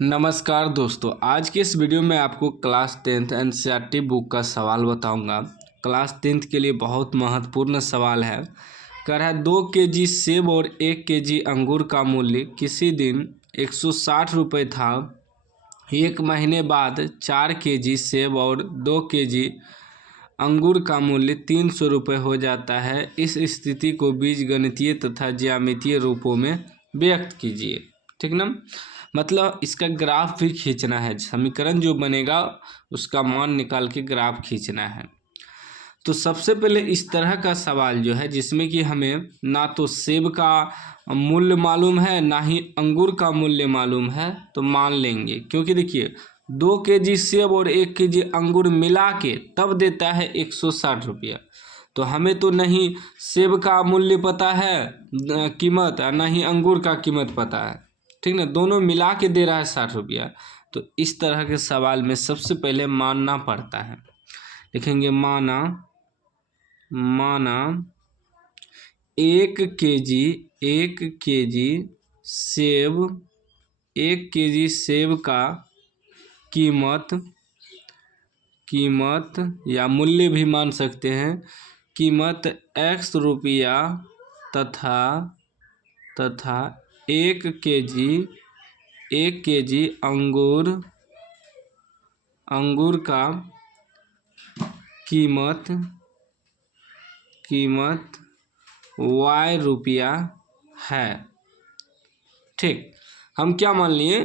नमस्कार दोस्तों, आज के इस वीडियो में आपको क्लास 10th एनसीईआरटी बुक का सवाल बताऊंगा। क्लास 10th के लिए बहुत महत्वपूर्ण सवाल है। कह रहा है 2 केजी सेब और 1 केजी अंगूर का मूल्य किसी दिन 160 रुपये था। एक महीने बाद 4 केजी सेब और 2 केजी अंगूर का मूल्य 300 रुपये हो जाता है। इस स्थिति को बीजगणितीय तथा ज्यामितीय रूपों में व्यक्त कीजिए। ठीक ना, मतलब इसका ग्राफ भी खींचना है। समीकरण जो बनेगा उसका मान निकाल के ग्राफ खींचना है। तो सबसे पहले इस तरह का सवाल जो है जिसमें कि हमें ना तो सेब का मूल्य मालूम है ना ही अंगूर का मूल्य मालूम है, तो मान लेंगे। क्योंकि देखिए 2 केजी सेब और 1 केजी अंगूर मिला के तब देता है 160 रुपया। तो हमें तो नहीं सेब का मूल्य पता है कीमत, ना ही अंगूर का कीमत पता है। ठीक ना, दोनों मिला के दे रहा है 60 रुपया। तो इस तरह के सवाल में सबसे पहले मानना पड़ता है। लिखेंगे माना 1 केजी सेब, 1 केजी सेब का कीमत या मूल्य भी मान सकते हैं, कीमत x रुपया तथा 1 केजी अंगूर का कीमत y रुपया है। ठीक, हम क्या मान लिए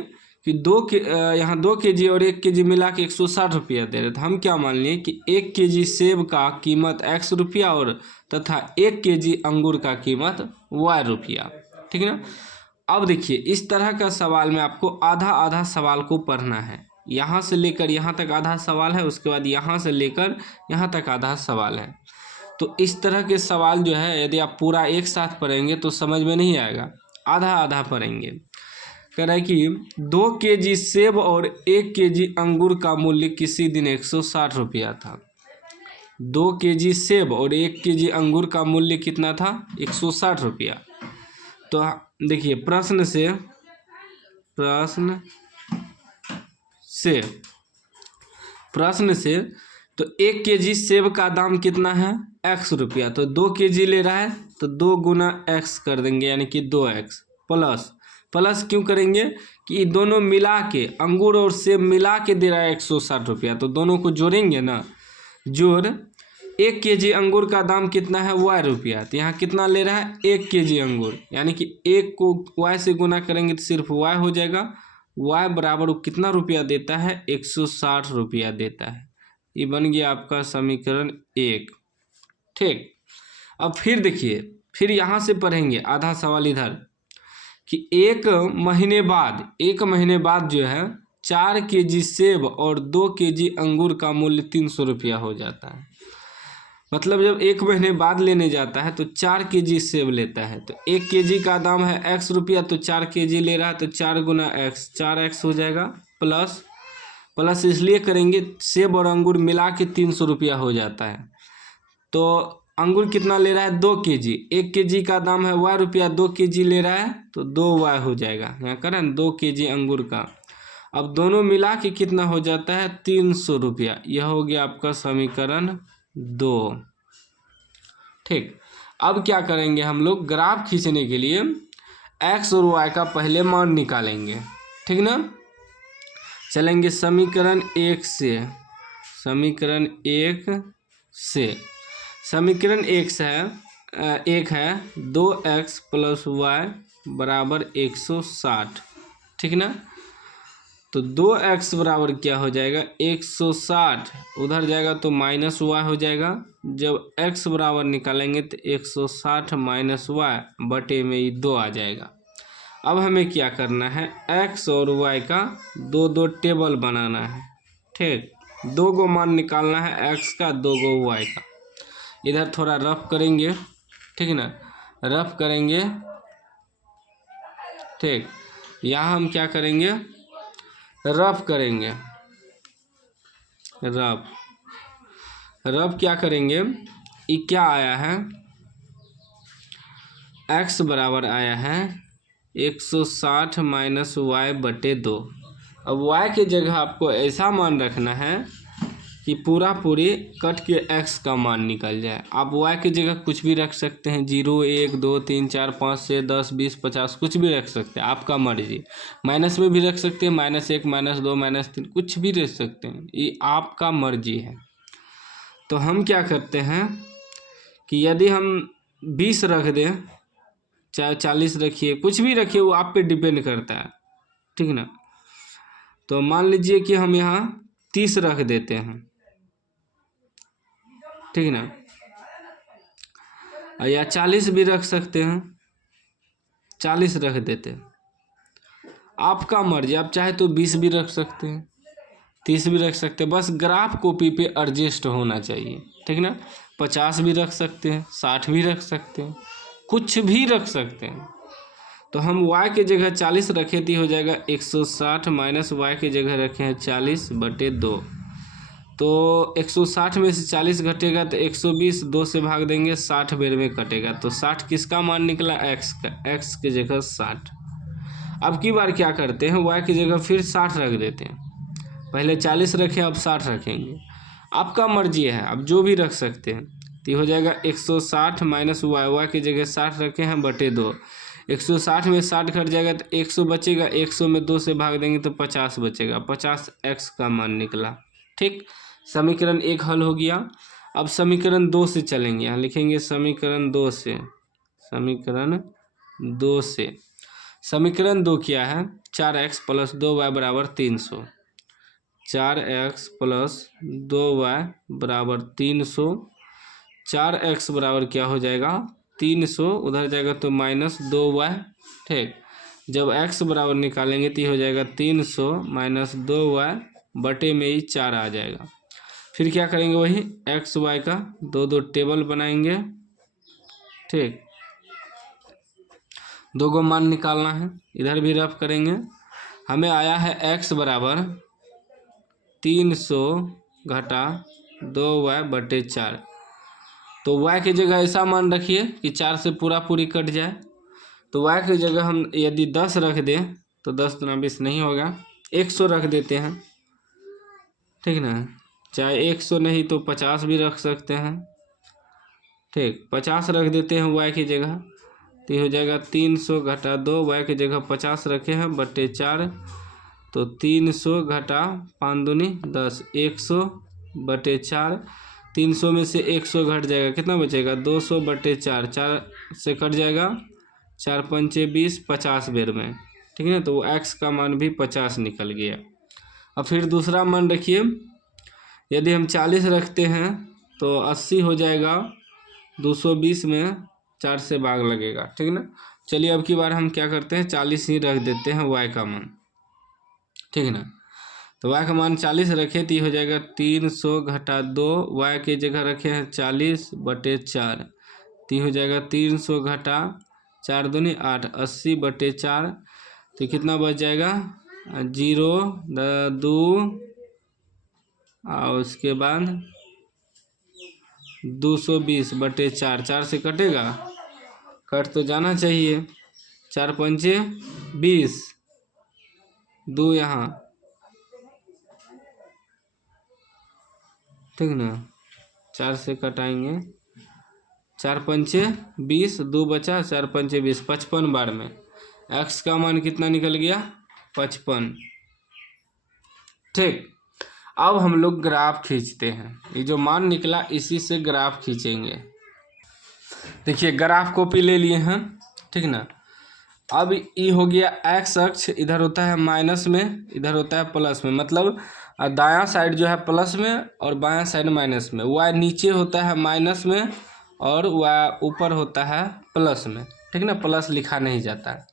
कि यहाँ 2 केजी और 1 केजी मिला के 160 रुपया दे रहे थे। हम क्या मान लिए कि 1 केजी सेब का कीमत x रुपया और तथा 1 केजी अंगूर का कीमत y रुपया। ठीक है ना। अब देखिए इस तरह का सवाल में आपको आधा आधा सवाल को पढ़ना है। यहाँ से लेकर यहाँ तक आधा सवाल है, उसके बाद यहाँ से लेकर यहाँ तक आधा सवाल है। तो इस तरह के सवाल जो है यदि आप पूरा एक साथ पढ़ेंगे तो समझ में नहीं आएगा, आधा आधा पढ़ेंगे। कह रहा है कि 2 केजी सेब और 1 केजी अंगूर का मूल्य किसी दिन 160 रुपया था। 2 केजी सेब और 1 केजी अंगूर का मूल्य कितना था? 160 रुपया। तो देखिए प्रश्न से तो 1 केजी सेब का दाम कितना है? x रुपया। तो 2 केजी ले रहा है तो 2 गुना x कर देंगे, यानी कि 2x प्लस क्यों करेंगे कि दोनों मिला के अंगूर और सेब मिला के दे रहा है 160 रुपया। तो दोनों को जोड़ेंगे ना, 1 केजी अंगूर का दाम कितना है? y रुपया। तो यहाँ कितना ले रहा है? 1 केजी अंगूर, यानी कि 1 को y से गुना करेंगे तो सिर्फ y हो जाएगा। y बराबर कितना रुपया देता है? 160 रुपया देता है। ये बन गया आपका समीकरण 1। ठीक, अब फिर देखिए, फिर यहाँ से पढ़ेंगे आधा सवाल इधर कि एक महीने बाद जो है 4 केजी सेब और 2 केजी अंगूर का मूल्य 300 रुपया हो जाता है। मतलब जब 1 महीने बाद लेने जाता है तो 4 केजी सेब लेता है। तो 1 केजी का दाम है x रुपया, तो 4 केजी ले रहा है तो 4 गुना x, 4x हो जाएगा। प्लस इसलिए करेंगे सेब और अंगूर मिला के 300 रुपया हो जाता है। तो अंगूर कितना ले रहा है? 2 केजी। 1 केजी का दाम है y रुपया, 2 केजी ले रहा है तो 2y हो जाएगा। यहाँ करें 2 केजी अंगूर का, अब दोनों मिला के कितना हो जाता है? 300 रुपया। यह हो गया आपका समीकरण 2। ठीक, अब क्या करेंगे हम लोग? ग्राफ खींचने के लिए x और y का पहले मान निकालेंगे। ठीक ना, चलेंगे समीकरण 1 से। समीकरण 1 है 2x प्लस y बराबर 160। ठीक ना, तो 2x बराबर क्या हो जाएगा? 160, उधर जाएगा तो माइनस y हो जाएगा। जब x बराबर निकालेंगे तो 160 माइनस y बटे में ये 2 आ जाएगा। अब हमें क्या करना है? x और y का दो टेबल बनाना है। ठीक, 2 गो मान निकालना है x का, 2 गो y का। इधर थोड़ा रफ करेंगे। ठीक है ना, रफ करेंगे। ठीक, यहाँ हम क्या करेंगे? रफ करेंगे। रफ क्या करेंगे? ये क्या आया है? x बराबर आया है 160 माइनस y बटे 2। अब y के जगह आपको ऐसा मान रखना है कि पूरा पूरी कट के x का मान निकल जाए। आप y की जगह कुछ भी रख सकते हैं, 0 1 2 3 4 5 6 10 20 50 कुछ भी रख सकते हैं, आपका मर्जी। माइनस में भी रख सकते हैं, -1 -2 -3 कुछ भी रख सकते हैं, ये आपका मर्जी है। तो हम क्या करते हैं कि यदि हम 20 रख दें, चाहे 40 रखिए, कुछ भी रखिए, वो आप पे डिपेंड करता है, ठीक ना। तो मान लीजिए कि हम यहाँ 30 रख देते हैं, ठीक ना, या 40 भी रख सकते हैं, 40 रख देते हैं, आपका मर्जी। आप चाहे तो 20 भी रख सकते हैं, 30 भी रख सकते हैं, बस ग्राफ कॉपी पे एडजस्ट होना चाहिए, ठीक ना। 50 भी रख सकते हैं, 60 भी रख सकते हैं, कुछ भी रख सकते हैं। तो हम y के जगह 40 रखे तो हो जाएगा 160 माइनस y के जगह रखे हैं 40/2। तो 160 में से 40 घटेगा तो 120, 2 से भाग देंगे, 60 बेर में कटेगा। तो 60 किसका मान निकला? x का। x की जगह 60। अब की बार क्या करते हैं, y की जगह फिर 60 रख देते हैं। पहले 40 रखे, अब 60 रखेंगे, आपका मर्जी है, आप जो भी रख सकते हैं। तो हो जाएगा 160 माइनस y की जगह 60 रखे हैं बटे 2। 160 में 60 घट जाएगा तो 100 बचेगा, 100 में 2 से भाग देंगे तो 50 बचेगा, 50 x का मान निकला। ठीक, समीकरण 1 हल हो गया। अब समीकरण 2 से चलेंगे, यहाँ लिखेंगे समीकरण 2 से। समीकरण 2 से, समीकरण 2 क्या है? 4x + 2y = 300। 4x + 2y = 300। 4x बराबर क्या हो जाएगा? 300, उधर जाएगा तो -2y। ठीक, जब x बराबर निकालेंगे तो हो जाएगा 300 - 2y बटे में ही 4 आ जाएगा। फिर क्या करेंगे, वही x y का 2 टेबल बनाएंगे। ठीक, 2 को मान निकालना है, इधर भी रफ करेंगे। हमें आया है x बराबर 300 - 2y बटे 4। तो y की जगह ऐसा मान रखिए कि 4 से पूरी कट जाए। तो y की जगह हम यदि 10 रख दें तो 10 × 20 नहीं होगा, 100 रख देते हैं, ठीक ना। चाहे 100 नहीं तो 50 भी रख सकते हैं। ठीक, 50 रख देते हैं y की जगह, तो हो जाएगा 300 - 2, y की जगह 50 रखे हैं बटे 4। तो 300 - 5 दूनी 10, 100 बटे 4। 300 में से 100 घट जाएगा, कितना बचेगा? 200 बटे 4, 4 से कट जाएगा, 4 × 5 = 20, 50 बेर में, ठीक है। तो वो x का मान भी 50 निकल गया। अब फिर दूसरा मान रखिए, यदि हम 40 रखते हैं तो 80 हो जाएगा, 220 में 4 से भाग लगेगा, ठीक ना। चलिए अब की बार हम क्या करते हैं, 40 ही रख देते हैं y का मान, ठीक है ना। तो y का मान 40 रखे तो हो जाएगा 300 - 2, y की जगह रखे हैं 40 बटे 4। तो हो जाएगा 300 - 4 दूनी 8, 80 बटे 4। तो कितना बच जाएगा? 0 2 और उसके बाद 220 बटे 4, 4 से कटेगा, कट तो जाना चाहिए, 4 × 5 = 20, 2 यहाँ, ठीक ना, 4 से कटाएंगे, 4 × 5 = 20, 2 बचा, 4 × 5 = 20, 55 बार में x का मान कितना निकल गया? 55। ठीक, अब हम लोग ग्राफ खींचते हैं, ये जो मान निकला इसी से ग्राफ खींचेंगे। देखिए ग्राफ कॉपी ले लिए हैं, ठीक ना। अब ये हो गया x अक्ष, इधर होता है माइनस में, इधर होता है प्लस में, मतलब दायां साइड जो है प्लस में और बायां साइड माइनस में। y नीचे होता है माइनस में और y ऊपर होता है प्लस में, ठीक ना, प्लस लिखा नहीं जाता है।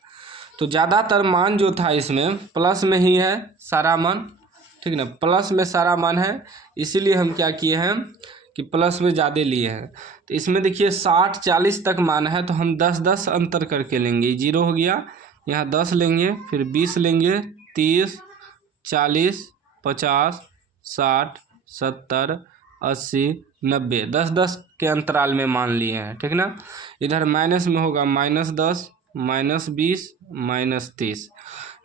तो ज़्यादातर मान जो था इसमें प्लस में ही है सारा मान, ठीक ना, प्लस में सारा मान है, इसीलिए हम क्या किए हैं कि प्लस में ज़्यादा लिए हैं। तो इसमें देखिए 60 40 तक मान है, तो हम 10 10 अंतर करके लेंगे, 0 हो गया, यहाँ 10 लेंगे, फिर 20 लेंगे, 30 40 50 60 70 80 90, 10 10 के अंतराल में मान लिए हैं, ठीक ना। इधर माइनस में होगा -10 -20 -30,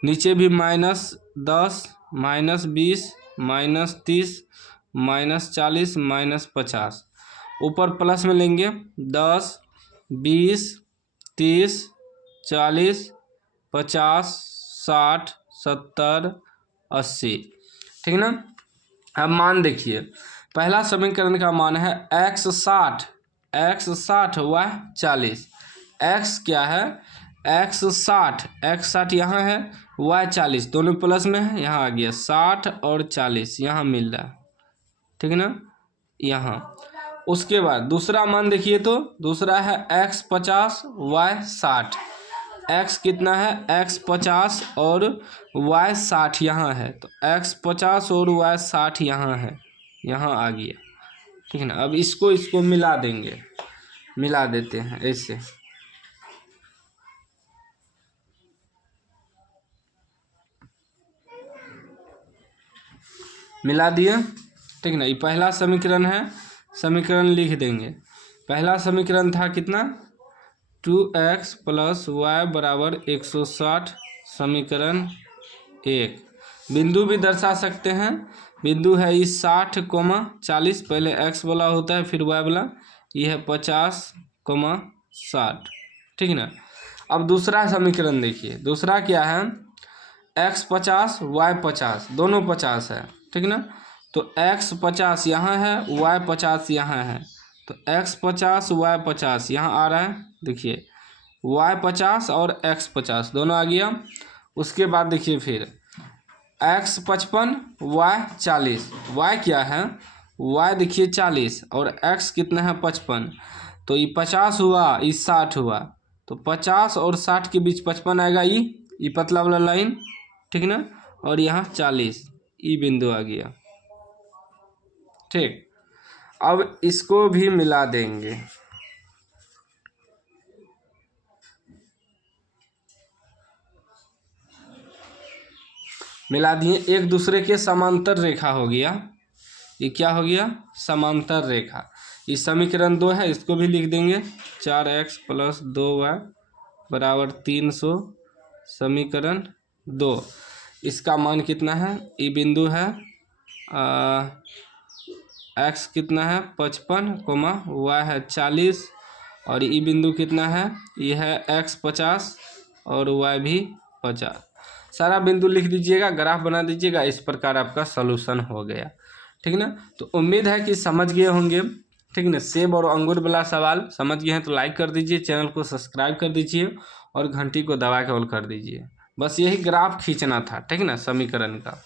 नीचे भी -10 -20 -30 -40 -50। ऊपर प्लस में लेंगे 10 20 30 40 50 60 70 80। ठीक ना। अब मान देखिए, पहला समीकरण का मान है x 60 y 40। x क्या है, x 60 यहाँ है, y 40, दोनों प्लस में है, यहाँ आ गया 60 और 40 यहाँ मिल रहा है। ठीक ना। यहाँ उसके बाद दूसरा मान देखिए, तो दूसरा है x 50 y 60। x कितना है, x 50 और y 60 यहाँ है, तो x 50 और y 60 यहाँ है, यहाँ आ गया। ठीक है ना। अब इसको मिला देंगे, मिला देते हैं ऐसे। मिला दिए। ठीक ना। ये पहला समीकरण है, समीकरण लिख देंगे। पहला समीकरण था कितना, 2x + y = 160। समीकरण 1। बिंदु भी दर्शा सकते हैं। बिंदु है इस 60, 40, पहले x वाला होता है फिर y वाला, यह है 50, 60। ठीक ना। अब दूसरा समीकरण देखिए, दूसरा क्या है, x 50 y 50, दोनों 50 है। ठीक ना। तो x 50 यहाँ है, y 50 यहाँ है, तो x 50 y 50 यहाँ आ रहा है। देखिए y 50 और x 50 दोनों आ गया। उसके बाद देखिए फिर x 55 y 40। y क्या है, y देखिए 40 और x कितना है 55, तो ये 50 हुआ, ये 60 हुआ, तो 50 और 60 के बीच 55 आएगा, ये पतला वाला लाइन। ठीक ना। और यहाँ 40, ये बिंदु आ गया। ठीक। अब इसको भी मिला देंगे। मिला दिए, एक दूसरे के समांतर रेखा हो गया। ये क्या हो गया, समांतर रेखा। इस समीकरण 2 है, इसको भी लिख देंगे, 4x + 2y = 300। समीकरण 2। इसका मान कितना है, ये बिंदु है x कितना है 55, y है 40, और ये बिंदु कितना है, ये है x 50 और y भी 50। सारा बिंदु लिख दीजिएगा, ग्राफ बना दीजिएगा। इस प्रकार आपका सॉल्यूशन हो गया। ठीक ना। तो उम्मीद है कि समझ गए होंगे। ठीक ना। सेब और अंगूर वाला सवाल समझ गए हैं तो लाइक कर दीजिए, चैनल को सब्सक्राइब कर दीजिए और घंटी को दबा के ऑल कर दीजिए। बस यही ग्राफ खींचना था। ठीक ना, समीकरण का।